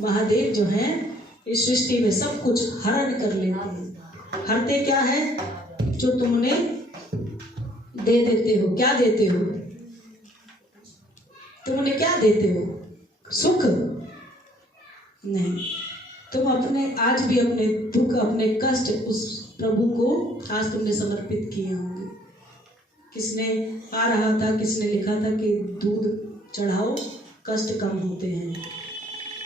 महादेव जो हैं इस सृष्टि में सब कुछ हरण कर लेते हैं। हरते क्या है? जो तुम उन्हें दे देते हो। क्या देते हो? तुम उन्हें क्या देते हो? सुख नहीं। तुम अपने आज भी अपने दुख, अपने कष्ट उस प्रभु को आज तुमने समर्पित किए होंगे। किसने आ रहा था, किसने लिखा था कि दूध चढ़ाओ कष्ट कम होते हैं,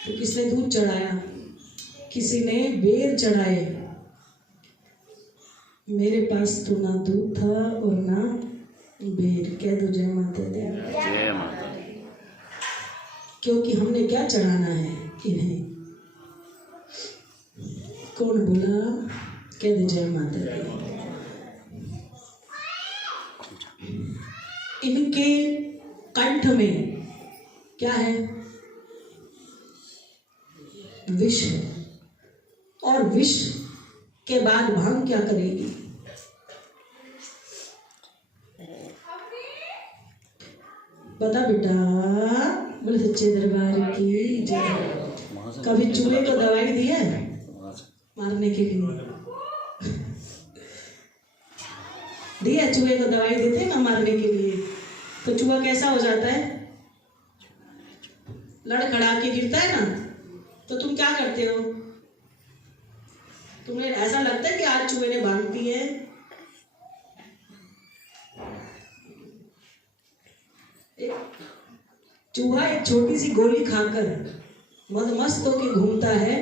तो किसने दूध चढ़ाया? किसी ने बेर चढ़ाए। मेरे पास तो ना दूध था और ना बेर। कह दो जय माता दी। जय माता दी। क्योंकि हमने क्या चढ़ाना है इन्हें? कौन बोला? कह दो जय माता दी। इनके कंठ में क्या है? विष। और विष के बाद भांग क्या करेगी? बता बेटा, बोले सच्चे दरबार की जय। कभी चूहे को दवाई दी है मारने के लिए? दी है? चूहे को दवाई देते हैं ना मारने के लिए, तो चूहा कैसा हो जाता है? लड़खड़ा के गिरता है ना। तो तुम क्या करते हो? तुम्हें ऐसा लगता है कि आज चूहे ने भांग पी है? चूहा एक छोटी सी गोली खाकर मदमस्त होकर घूमता है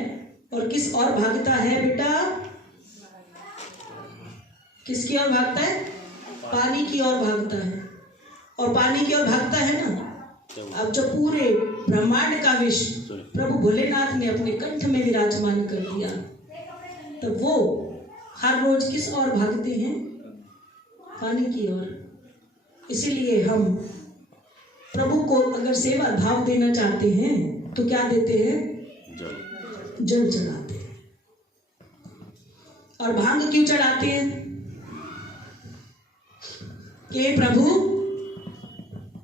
और किस ओर भागता है बेटा? किसकी ओर भागता है? पानी की ओर भागता है। और पानी की ओर भागता है ना। अब जब पूरे ब्रह्मांड का विष प्रभु भोलेनाथ ने अपने कंठ में विराजमान कर दिया, तब वो हर रोज किस ओर भागते हैं? पानी की ओर। इसीलिए हम प्रभु को अगर सेवा भाव देना चाहते हैं तो क्या देते हैं? जल चढ़ाते हैं। और भांग क्यों चढ़ाते हैं? कि प्रभु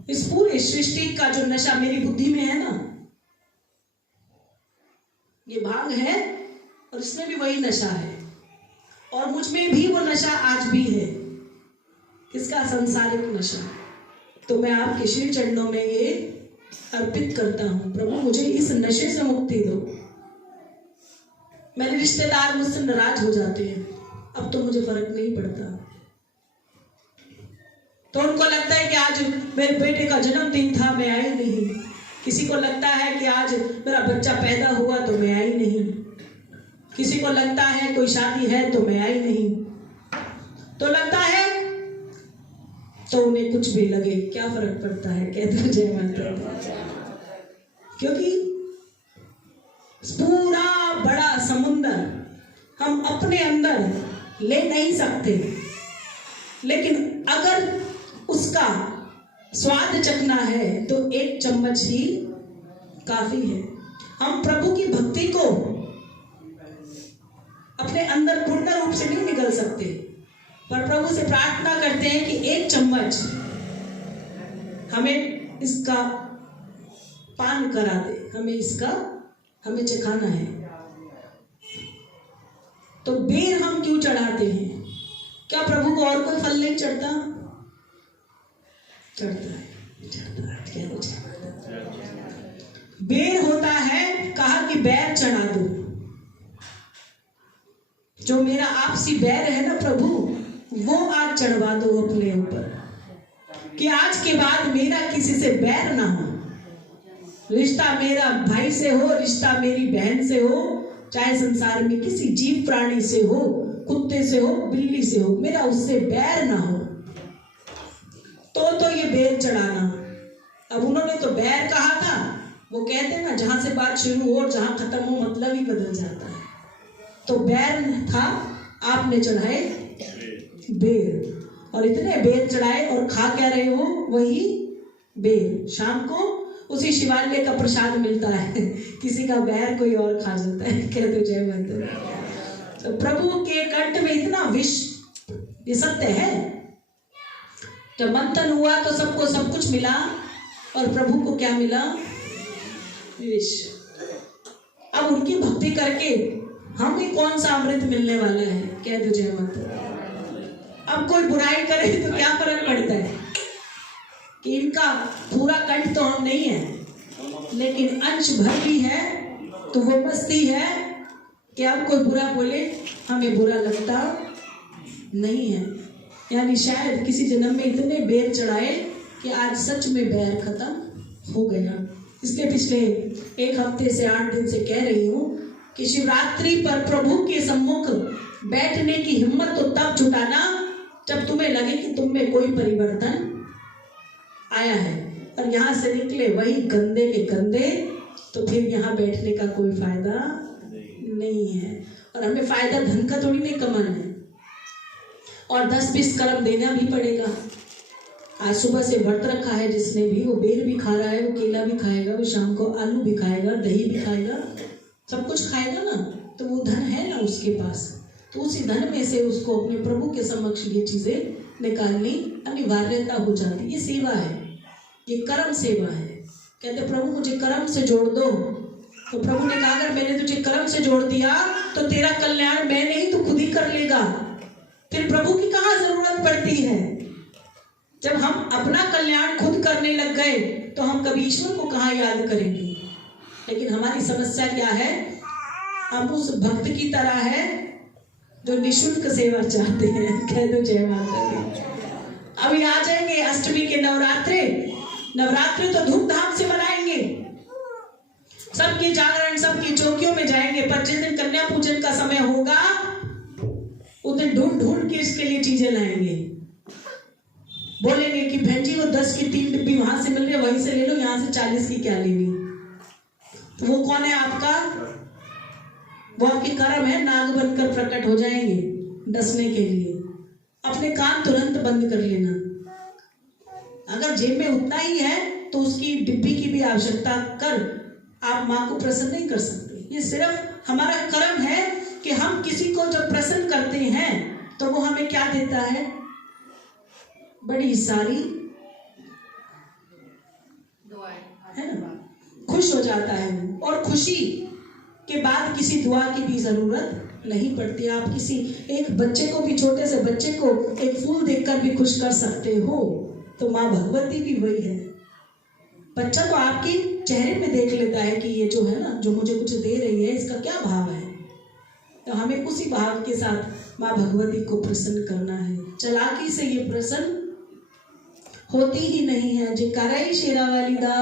इस पूरे सृष्टि का जो नशा मेरी बुद्धि में है ना, ये भांग है और इसमें भी वही नशा है और मुझ में भी वो नशा आज भी है। किसका? सांसारिक नशा। तो मैं आपके श्री चरणों में ये अर्पित करता हूँ, प्रभु मुझे इस नशे से मुक्ति दो। मेरे रिश्तेदार मुझसे नाराज हो जाते हैं, अब तो मुझे फर्क नहीं पड़ता। तो उनको लगता है कि आज मेरे बेटे का जन्मदिन था, मैं आई नहीं। किसी को लगता है कि आज मेरा बच्चा पैदा हुआ तो मैं आई नहीं। किसी को लगता है कोई शादी है तो मैं आई नहीं। तो लगता है तो उन्हें कुछ भी लगे, क्या फर्क पड़ता है? कहते जय माता दी। क्योंकि पूरा बड़ा समुंदर हम अपने अंदर ले नहीं सकते, लेकिन अगर उसका स्वाद चखना है तो एक चम्मच ही काफी है। हम प्रभु की भक्ति को अपने अंदर पूर्ण रूप से नहीं निगल सकते, पर प्रभु से प्रार्थना करते हैं कि एक चम्मच हमें इसका पान करा दे, हमें चखाना है। तो बेर हम क्यों चढ़ाते हैं? क्या प्रभु को और कोई फल नहीं चढ़ता? चढ़ता है। क्या बेर होता है, कहा कि बैर चढ़ा दो। जो मेरा आपसी बैर है ना प्रभु, वो आज चढ़वा दो अपने ऊपर, कि आज के बाद मेरा किसी से बैर ना हो। रिश्ता मेरा भाई से हो, रिश्ता मेरी बहन से हो, चाहे संसार में किसी जीव प्राणी से हो, कुत्ते से हो, बिल्ली से हो, मेरा उससे बैर ना हो। तो ये बैर चढ़ाना। अब उन्होंने तो बैर कहा था, वो कहते हैं ना जहां से बात शुरू हो और जहां खत्म हो मतलब ही बदल जाता है। तो बैर था, आपने चढ़ाए बेर। और इतने बेर चढ़ाए और खा क्या रहे हो? वही बेर। शाम को उसी शिवालय का प्रसाद मिलता है, किसी का बैर कोई और खा जाता है। कह दो जय माता। तो प्रभु के कंठ में इतना विष, ये सत्य है। जब मंथन हुआ तो सबको सब कुछ मिला और प्रभु को क्या मिला? विष। उनकी भक्ति करके हमें कौन सा अमृत मिलने वाला है? कह दो जय माता। अब कोई बुराई करे तो क्या फर्क पड़ता है कि इनका पूरा कंठ तो हम नहीं है, लेकिन अंश भर भी है तो वो मस्ती है कि अब कोई बुरा बोले हमें बुरा लगता नहीं है। यानी शायद किसी जन्म में इतने बेर चढ़ाए कि आज सच में बैर खत्म हो गया। इसलिए पिछले 1 हफ्ते से 8 दिन से कह रही हूँ कि शिवरात्रि पर प्रभु के सम्मुख बैठने की हिम्मत तो तब जुटाना जब तुम्हें लगे कि तुम में कोई परिवर्तन आया है, और यहाँ से निकले वही गंदे के गंदे, तो फिर यहाँ बैठने का कोई फायदा नहीं है। और हमें फायदा धन का थोड़ी नहीं कमाना है, और 10-20 कर्म देना भी पड़ेगा। आज सुबह से व्रत रखा है जिसने भी, वो बेर भी खा रहा है, वो केला भी खाएगा, वो शाम को आलू भी खाएगा, दही भी खाएगा, सब कुछ खाएगा ना, तो वो धन है ना उसके पास, तो उसी धन में से उसको अपने प्रभु के समक्ष ये चीजें निकालनी अनिवार्यता हो जाती। ये सेवा है, ये कर्म सेवा है। कहते प्रभु मुझे कर्म से जोड़ दो, तो प्रभु ने कहा अगर मैंने तुझे कर्म से जोड़ दिया तो तेरा कल्याण मैं नहीं तो खुद ही कर लेगा। फिर प्रभु की कहाँ जरूरत पड़ती है? जब हम अपना कल्याण खुद करने लग गए तो हम कभी ईश्वर को कहाँ याद करेंगे? लेकिन हमारी समस्या क्या है? हम उस भक्त की तरह है जो निःशुल्क सेवा चाहते हैं। कह दो जय माता दी। अभी आ जाएंगे अष्टमी के नवरात्रे, नवरात्रि तो धूमधाम से मनाएंगे, सबके जागरण, सबकी चौकियों में जाएंगे, पर जिस दिन कन्या पूजन का समय होगा उस दिन ढूंढ ढूंढ के इसके लिए चीजें लाएंगे। बोलेंगे कि बहन जी वो 10 की 3 डिब्बी वहां से मिल रही है, वहीं से ले लो, यहाँ से 40 की क्या लेनी? तो वो कौन है आपका? वो आपकी कर्म है, नाग बनकर प्रकट हो जाएंगे डसने के लिए। अपने कान तुरंत बंद कर लेना। अगर जेब में उतना ही है तो उसकी डिब्बी की भी आवश्यकता कर आप माँ को प्रसन्न नहीं कर सकते। ये सिर्फ हमारा कर्म है कि हम किसी को जब प्रसन्न करते हैं तो वो हमें क्या देता है? बड़ी सारी है ना, खुश हो जाता है, और खुशी के बाद किसी दुआ की भी जरूरत नहीं पड़ती। आप किसी एक बच्चे को भी, छोटे से बच्चे को एक फूल देखकर भी खुश कर सकते हो, तो माँ भगवती भी वही है। बच्चा तो आपकी चेहरे में देख लेता है कि ये जो है ना, जो मुझे कुछ दे रही है, इसका क्या भाव है। तो हमें उसी भाव के साथ माँ भगवती को प्रसन्न करना है। चालाकी से ये प्रसन्न होती ही नहीं है। जयकारा शेरा वाली दा।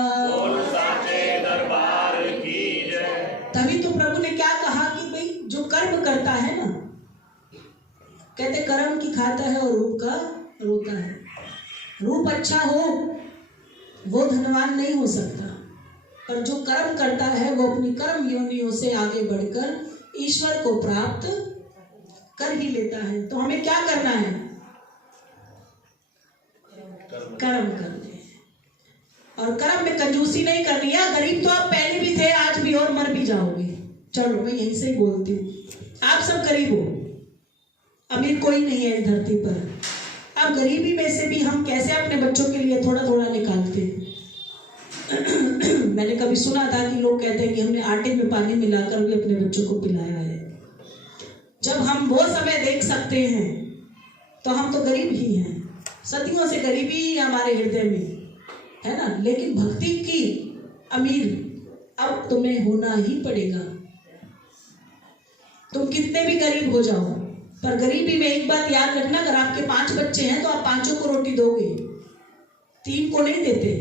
तभी तो प्रभु ने क्या कहा कि भाई जो कर्म करता है ना, कहते कर्म की खाता है और रूप का रोता है। रूप अच्छा हो वो धनवान नहीं हो सकता, पर जो कर्म करता है वो अपनी कर्म योनियों से आगे बढ़कर ईश्वर को प्राप्त कर ही लेता है। तो हमें क्या करना है? कर्म करने हैं, और कर्म में कंजूसी नहीं करनी है। गरीब तो आप पहले भी थे, आज भी, और मर भी जाओगे। चलो मैं यहीं से ही बोलती हूँ, आप सब गरीब हो, अमीर कोई नहीं है इस धरती पर। अब गरीबी में से भी हम कैसे अपने बच्चों के लिए थोड़ा थोड़ा निकालते हैं। मैंने कभी सुना था कि लोग कहते हैं कि हमने आटे में पानी मिलाकर भी अपने बच्चों को पिलाया है। जब हम वो समय देख सकते हैं तो हम तो गरीब ही हैं, सदियों से गरीबी हमारे हृदय में है ना। लेकिन भक्ति की अमीर अब तुम्हें होना ही पड़ेगा। तुम कितने भी गरीब हो जाओ, पर गरीबी में एक बात याद रखना, अगर आपके 5 बच्चे हैं तो आप 5 को रोटी दोगे, 3 को नहीं देते।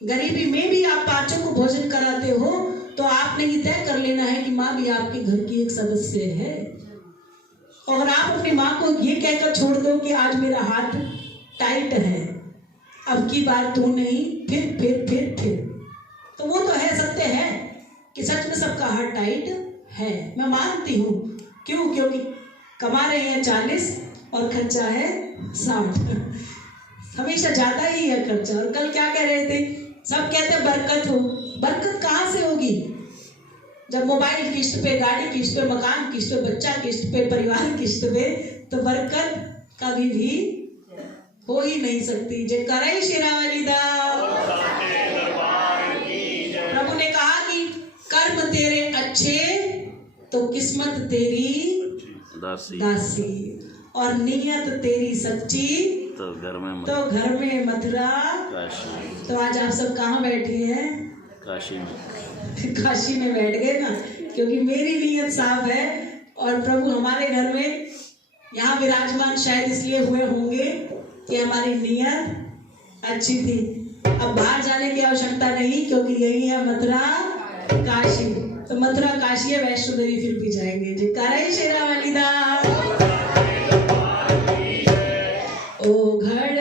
गरीबी में भी आप 5 को भोजन कराते हो तो आपने ही तय कर लेना है कि माँ भी आपके घर की एक सदस्य है। और आप अपनी माँ को ये कहकर छोड़ दो कि आज मेरा हाथ टाइट है, अब की बार तू नहीं, फिर तो वो तो है, सत्य है कि सच में सबका हाथ टाइट है। मैं मानती हूँ, क्यों? क्योंकि कमा रहे हैं 40 और खर्चा है 60। हमेशा ज्यादा ही है खर्चा। और कल क्या कह रहे थे? सब कहते हैं बरकत हो। बरकत कहाँ से होगी जब मोबाइल किस्त पे, गाड़ी किस्त पे, मकान किस्त पे, बच्चा किस्त पे, परिवार किस्त पे, तो बरकत कभी भी हो ही नहीं सकती। जयकारा शेरा वाली दा। प्रभु ने कहा कि कर्म तेरे अच्छे तो किस्मत तेरी दासी, और नीयत तेरी सच्ची तो घर में मथुरा काशी। तो आज आप सब कहाँ बैठे हैं? काशी में बैठ गए ना, क्योंकि मेरी नीयत साफ है और प्रभु हमारे घर में यहाँ विराजमान शायद इसलिए हुए होंगे कि हमारी नीयत अच्छी थी। अब बाहर जाने की आवश्यकता नहीं, क्योंकि यही है मथुरा काशी। तो मथुरा काशी है, वैष्णो देवी फिर भी जाएंगे। जयकारा शेरा वाली दा। ओ घर